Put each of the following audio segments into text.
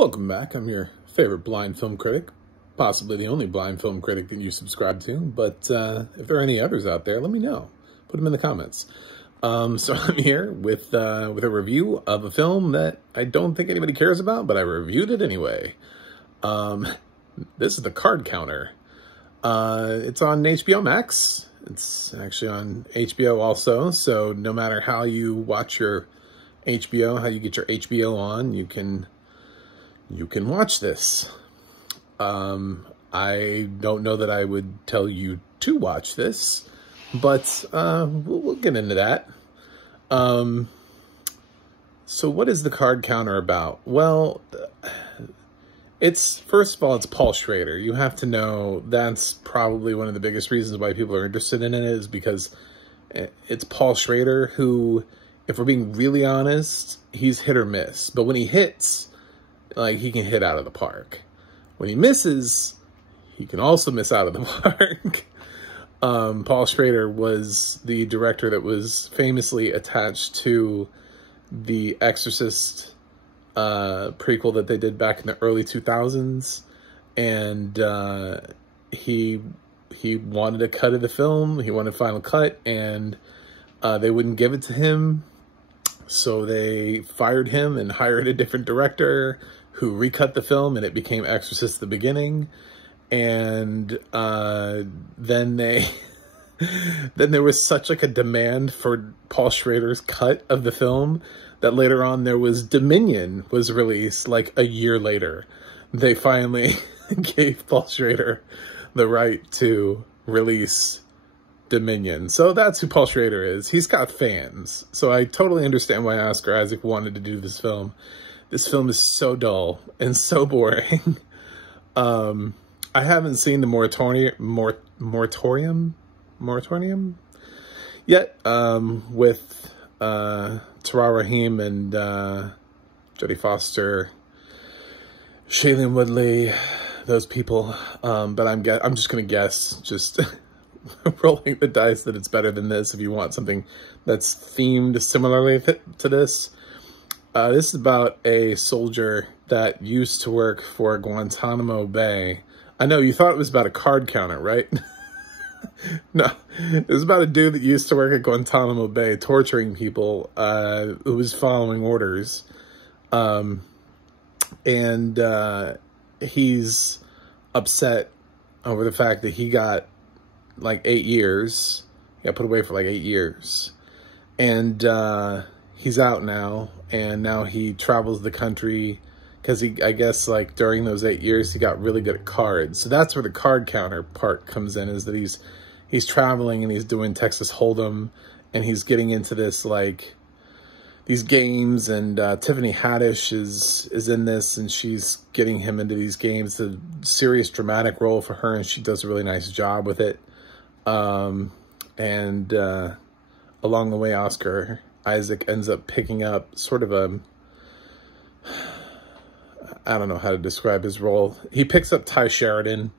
Welcome back. I'm your favorite blind film critic, possibly the only blind film critic that you subscribe to, but if there are any others out there, let me know. Put them in the comments. So I'm here with a review of a film that I don't think anybody cares about, but I reviewed it anyway. This is The Card Counter. It's on HBO Max. It's actually on HBO also, so no matter how you watch your HBO, how you get your HBO on, you can watch this. I don't know that I would tell you to watch this, but we'll get into that. So what is The Card Counter about? Well, first of all, it's Paul Schrader. You have to know that's probably one of the biggest reasons why people are interested in it, is because it's Paul Schrader who, if we're being really honest, he's hit or miss. But when he hits, like, he can hit out of the park. When he misses, he can also miss out of the park. Paul Schrader was the director that was famously attached to the Exorcist prequel that they did back in the early 2000s. And he wanted a cut of the film. He wanted a final cut, and they wouldn't give it to him. So they fired him and hired a different director who recut the film, and it became Exorcist the Beginning. And then there was such like a demand for Paul Schrader's cut of the film that later on there was Dominion was released like a year later. They finally gave Paul Schrader the right to release Dominion. So that's who Paul Schrader is. He's got fans. So I totally understand why Oscar Isaac wanted to do this film. This film is so dull and so boring. I haven't seen the moratorium yet, with Tara Rahim and Jodie Foster, Shailene Woodley, those people. But I'm just gonna guess, just rolling the dice, that it's better than this. If you want something that's themed similarly to this. This is about a soldier that used to work for Guantanamo Bay. I know, you thought it was about a card counter, right? No, it was about a dude that used to work at Guantanamo Bay torturing people, who was following orders. He's upset over the fact that he got like 8 years. He got put away for like 8 years. And he's out now, and now he travels the country because I guess like during those 8 years, he got really good at cards. So that's where the card counter part comes in, is that he's traveling and he's doing Texas Hold'em, and he's getting into this, like, these games, and Tiffany Haddish is in this, and she's getting him into these games. It's a serious dramatic role for her, and she does a really nice job with it. Along the way, Oscar Isaac ends up picking up sort of I don't know how to describe his role. He picks up Ty Sheridan,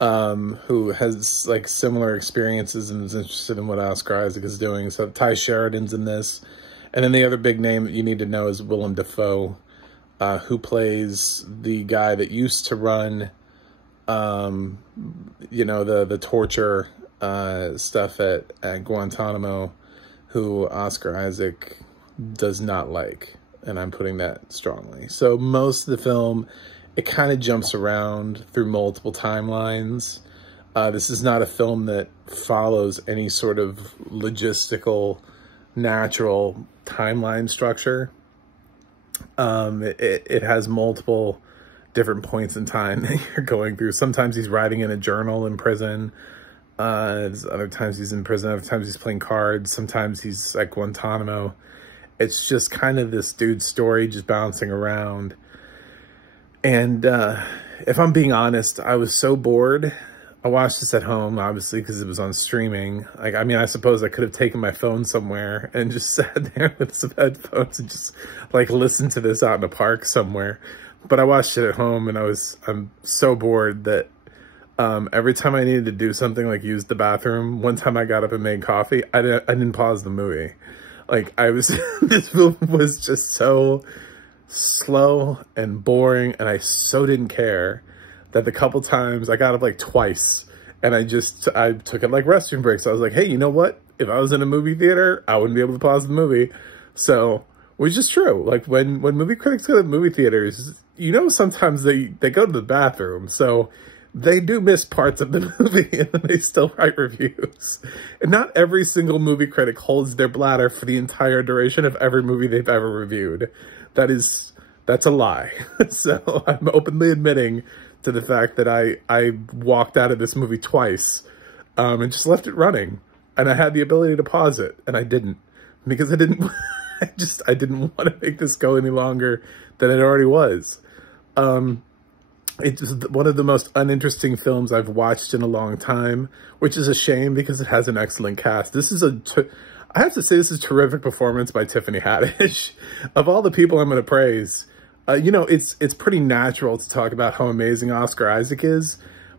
who has like similar experiences and is interested in what Oscar Isaac is doing. So Ty Sheridan's in this. And then the other big name that you need to know is Willem Dafoe, who plays the guy that used to run, you know, the torture stuff at Guantanamo, who Oscar Isaac does not like, and I'm putting that strongly. So most of the film, it kind of jumps around through multiple timelines. This is not a film that follows any sort of logistical, natural timeline structure. It has multiple different points in time that you're going through. Sometimes he's writing in a journal in prison. Other times he's in prison, other times he's playing cards, sometimes he's at Guantanamo. It's just kind of this dude's story just bouncing around. And if I'm being honest, I was so bored. I watched this at home, obviously, because it was on streaming. Like, I mean, I suppose I could have taken my phone somewhere and just sat there with some headphones and just, like, listened to this out in a park somewhere. But I watched it at home, and I'm so bored that every time I needed to do something, like use the bathroom, one time I got up and made coffee, I didn't pause the movie. Like, this film was just so slow and boring, and I so didn't care that the couple times I got up like twice, and I took it like restroom breaks. I was like, hey, you know what? If I was in a movie theater, I wouldn't be able to pause the movie. So, which is true. Like when movie critics go to movie theaters, you know, sometimes they go to the bathroom. So they do miss parts of the movie and then they still write reviews. And not every single movie critic holds their bladder for the entire duration of every movie they've ever reviewed. That's a lie. So I'm openly admitting to the fact that I walked out of this movie twice and just left it running. And I had the ability to pause it, and I didn't, because I didn't want to make this go any longer than it already was. It's one of the most uninteresting films I've watched in a long time, which is a shame because it has an excellent cast. I have to say, this is a terrific performance by Tiffany Haddish. Of all the people I'm going to praise, you know, it's pretty natural to talk about how amazing Oscar Isaac is,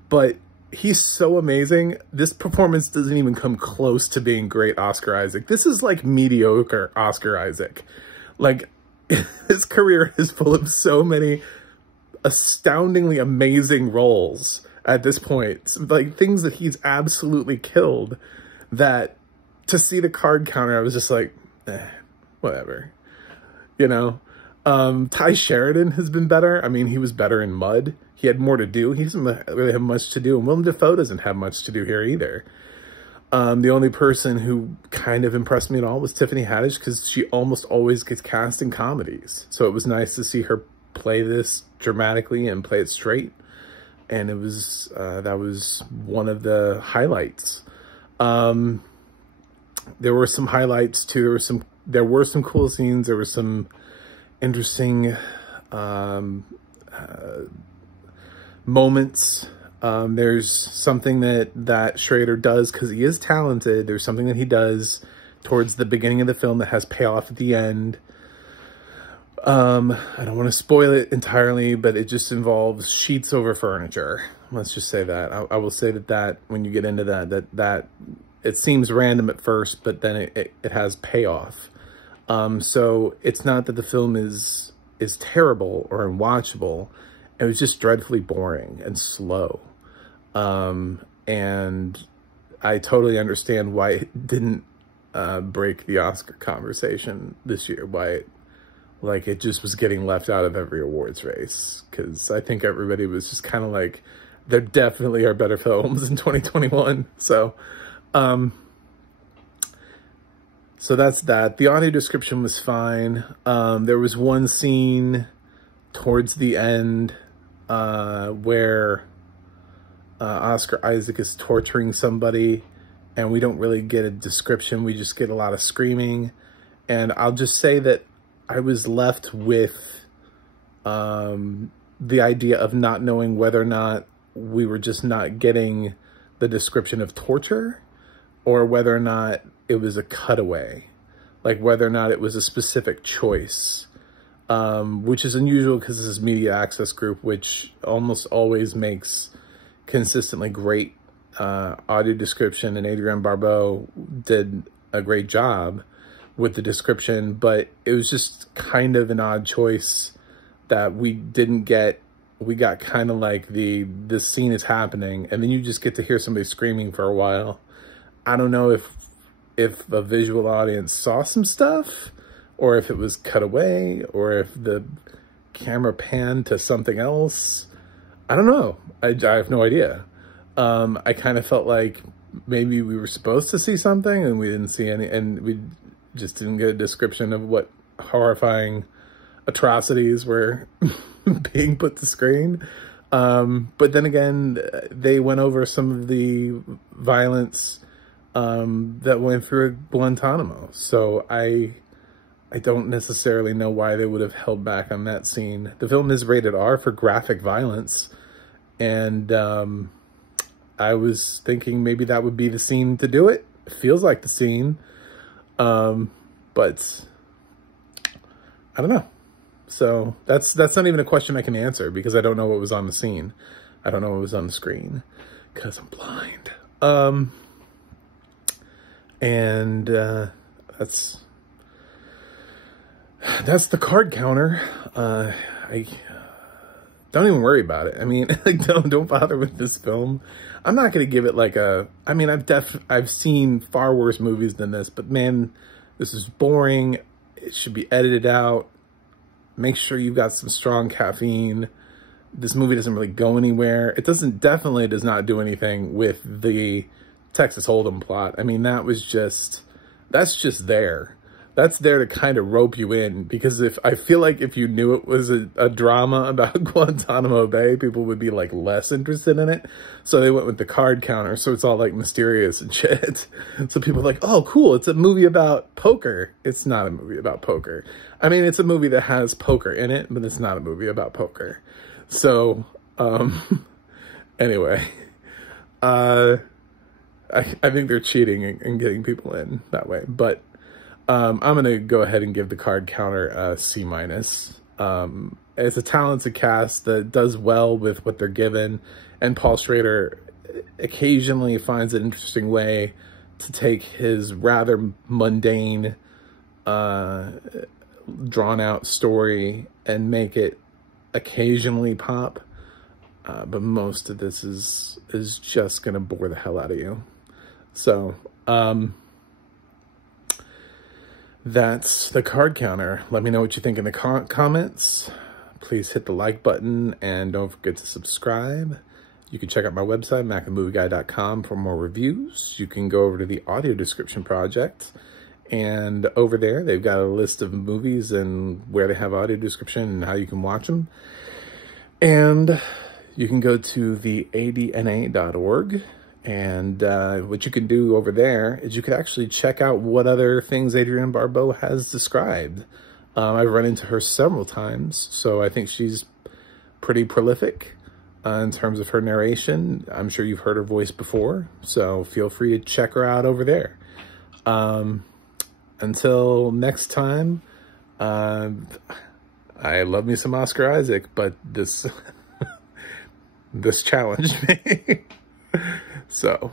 but he's so amazing. This performance doesn't even come close to being great Oscar Isaac. This is like mediocre Oscar Isaac. Like, his career is full of so many astoundingly amazing roles at this point. Like, things that he's absolutely killed, that to see the card counter, I was just like, whatever. You know? Ty Sheridan has been better. I mean, he was better in Mud. He had more to do. He doesn't really have much to do. And Willem Dafoe doesn't have much to do here either. The only person who kind of impressed me at all was Tiffany Haddish, because she almost always gets cast in comedies. So it was nice to see her play this dramatically and play it straight. And it was, that was one of the highlights. There were some highlights too. There were some cool scenes. There were some interesting moments. There's something that Schrader does, because he is talented. There's something that he does towards the beginning of the film that has payoff at the end. I don't want to spoil it entirely, but it just involves sheets over furniture. Let's just say that. I will say that when you get into that it seems random at first, but then it has payoff. So it's not that the film is terrible or unwatchable. It was just dreadfully boring and slow. And I totally understand why it didn't break the Oscar conversation this year, why it just was getting left out of every awards race. Because I think everybody was just kind of like, there definitely are better films in 2021. So that's that. The audio description was fine. There was one scene towards the end where Oscar Isaac is torturing somebody, and we don't really get a description. We just get a lot of screaming. And I'll just say that I was left with the idea of not knowing whether or not we were just not getting the description of torture, or whether or not it was a cutaway, like whether or not it was a specific choice, which is unusual because this is Media Access Group, which almost always makes consistently great audio description, and Adrienne Barbeau did a great job with the description, but it was just kind of an odd choice that we didn't get. We got kind of like this scene is happening, and then you just get to hear somebody screaming for a while. I don't know if a visual audience saw some stuff, or if it was cut away, or if the camera panned to something else. I don't know. I have no idea. I kind of felt like maybe we were supposed to see something and we didn't see any, and we just didn't get a description of what horrifying atrocities were being put to screen. But then again, they went over some of the violence that went through Guantanamo. So I don't necessarily know why they would have held back on that scene. The film is rated R for graphic violence, and I was thinking maybe that would be the scene to do it. It feels like the scene, but I don't know. So that's not even a question I can answer, because I don't know what was on the scene. I don't know what was on the screen because I'm blind. that's the card counter. I don't even worry about it. I mean, like, don't bother with this film. I'm not gonna give it like a. I mean, I've seen far worse movies than this, but man, this is boring. It should be edited out. Make sure you've got some strong caffeine. This movie doesn't really go anywhere. It definitely does not do anything with the Texas Hold'em plot. I mean, that's just there. That's there to kind of rope you in, because I feel like if you knew it was a drama about Guantanamo Bay, people would be like less interested in it. So they went with the card counter. So it's all like mysterious and shit. So people are like, oh, cool. It's a movie about poker. It's not a movie about poker. I mean, it's a movie that has poker in it, but it's not a movie about poker. So, anyway, I think they're cheating and getting people in that way, but I'm going to go ahead and give the card counter a C-. It's a talented cast that does well with what they're given, and Paul Schrader occasionally finds an interesting way to take his rather mundane, drawn-out story and make it occasionally pop. But most of this is just going to bore the hell out of you. So, that's the card counter. Let me know what you think in the comments. Please hit the like button and don't forget to subscribe. You can check out my website, macthemovieguy.com, for more reviews. You can go over to the audio description project, and over there they've got a list of movies and where they have audio description and how you can watch them. And you can go to the adna.org. And what you can do over there is you could actually check out what other things Adrienne Barbeau has described. I've run into her several times, so I think she's pretty prolific in terms of her narration. I'm sure you've heard her voice before, so feel free to check her out over there. Until next time, I love me some Oscar Isaac, but this challenged me. So...